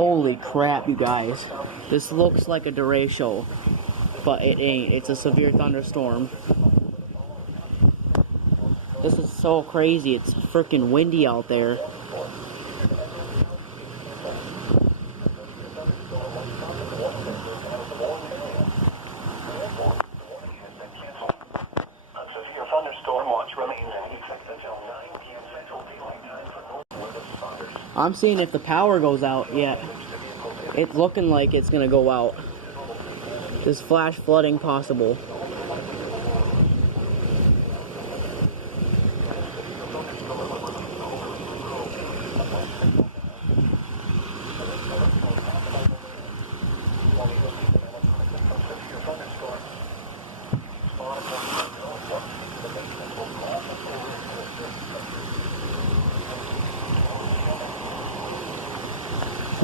Holy crap, you guys. This looks like a derecho, but it ain't. It's a severe thunderstorm. This is so crazy. It's freaking windy out there. I'm seeing if the power goes out yet. It's looking like it's gonna go out. There's flash flooding possible.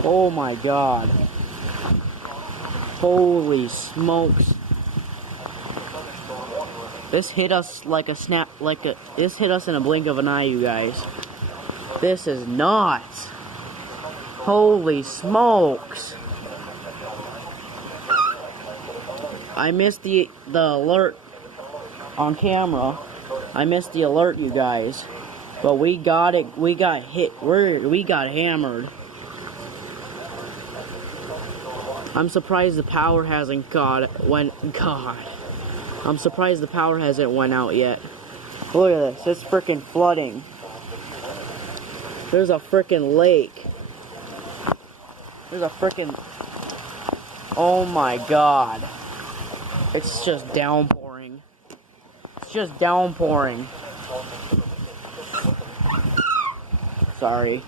Oh my god. Holy smokes. This hit us like a snap, this hit us in a blink of an eye, you guys. This is nuts. Holy smokes. I missed the alert on camera. I missed the alert, you guys. But we got it, we got hit, we got hammered. I'm surprised the power hasn't I'm surprised the power hasn't went out yet. Look at this, it's freaking flooding. There's a freaking lake. There's a freaking, oh my god. It's just downpouring. It's just downpouring. Sorry.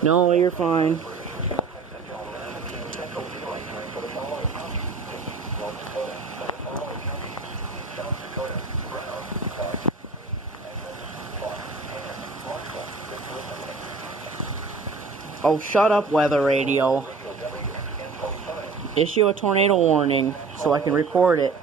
No, you're fine. Oh, shut up, weather radio. Issue a tornado warning so I can report it.